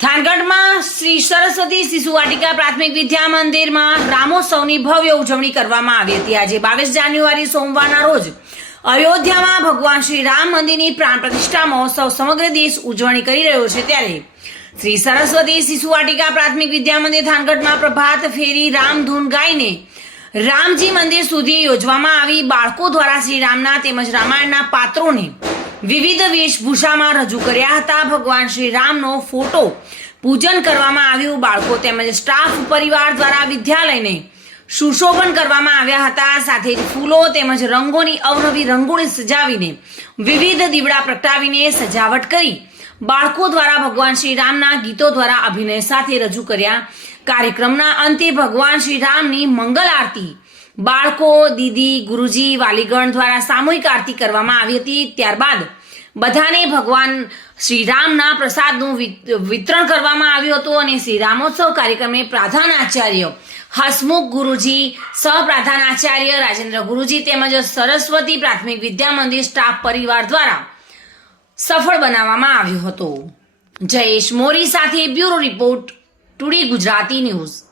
થાનગઢમાં શ્રી સરસ્વતી શિશુ વાટિકા પ્રાથમિક વિદ્યા મંદિરમાં રામોત્સવની ભવ્ય ઉજવણી કરવામાં આવી હતી. આજે બાવીસ જાન્યુઆરી સોમવારના રોજ અયોધ્યામાં ભગવાન શ્રી રામ મંદિરની પ્રાણ પ્રતિષ્ઠા મહોત્સવ સમગ્ર દેશ ઉજવણી કરી રહ્યો છે. ત્યારે શ્રી સરસ્વતી શિશુ વાટિકા પ્રાથમિક વિદ્યા મંદિર થાનગઢમાં પ્રભાત ફેરી રામધૂન ગાઈને રામજી મંદિર સુધી યોજવામાં આવી. બાળકો દ્વારા શ્રી રામના તેમજ રામાયણના પાત્રોને વિવિધ વેશભૂષામાં રજૂ કર્યા હતા. ભગવાન શ્રી રામનો ફોટો પૂજન કરવામાં આવ્યું. બાળકો તેમજ સ્ટાફ પરિવાર દ્વારા વિદ્યાલયને સુશોભન કરવામાં આવ્યા હતા. સાથે ફૂલો તેમજ રંગોની અવનવી રંગોળી સજાવીને વિવિધ દીવડા પ્રગટાવીને સજાવટ કરી બાળકો દ્વારા ભગવાન શ્રી રામના ગીતો દ્વારા અભિનય સાથે રજૂ કર્યા. કાર્યક્રમના અંતે ભગવાન શ્રી રામની મંગલ આરતી બાળકો, દીદી, ગુરુજી, વાલીગણ દ્વારા સામૂહિક આરતી કરવામાં આવી હતી. ત્યારબાદ બધાને ભગવાન શ્રીરામના પ્રસાદનું વિતરણ કરવામાં આવ્યું હતું અને શ્રી રામોત્સવ કાર્યક્રમે પ્રધાનાચાર્ય હસમુખ ગુરુજી સહપ્રધાનાચાર્ય રાજેન્દ્ર ગુરુજી તેમજ સરસ્વતી પ્રાથમિક વિદ્યા મંદિર સ્ટાફ પરિવાર દ્વારા સફળ બનાવવામાં આવ્યો હતો. જયેશ મોરી સાથે bureau report today Gujarati news.